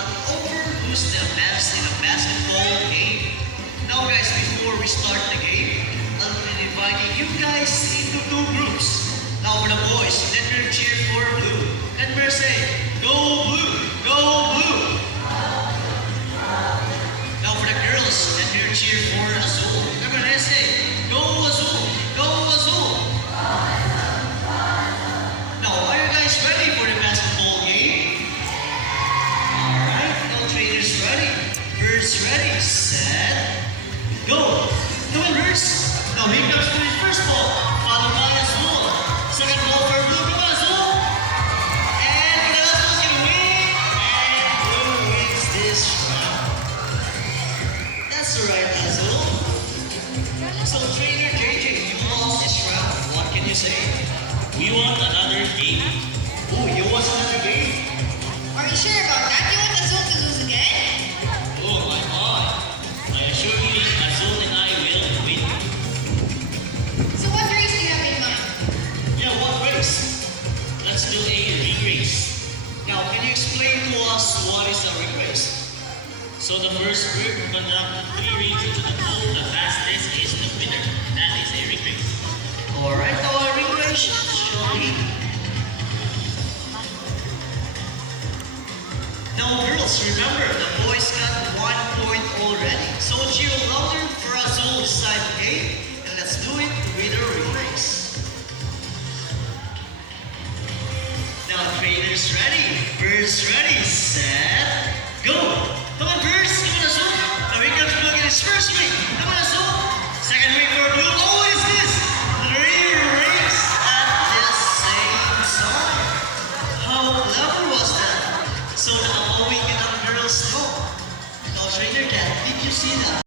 not over who's the best in a basketball game. Now guys, before we start the game, I'll be dividing you guys into two groups. Now for the boys, let me cheer for blue. Let me say, go blue, go blue. Now for the girls, let me cheer for azul. Let me say, go azul, go azul. Now, are you guys ready for the basketball game? Alright, now trainers ready. Birds ready, set, go. Come on, birds. Now here comes to his first ball, followed by azul. Second ball for blue, come on, azul. And for the last one's gonna win. And blue wins this round. That's right, azul. So trainer JJ, you lost this round. What can you say? We want another game. Oh, you want another game? Are you sure about that? You want Azul to lose again? Oh my god. I assure you, Azul and I will win. So what race do you have in mind? Yeah, what race? Let's do a ring race. Now, can you explain to us what is a ring race? So the first group conduct 3 rings into the pool. The fastest is the winner. That is a ring race. Alright, now a ring race, shall we? Now, girls, remember, the boys got 1 point already. So cheer louder for Azul side the game, and let's do it with a ring race. Now, trainers ready, birds ready, set, go. Come on, birds, come on, Azul. Now here comes Blue in his first ring. Come on, Azul. Second ring for Blue. Oh, what is this? 3 rings at the same time. How clever was that? So now we can have girls know. Now, trainer Cat, did you see that?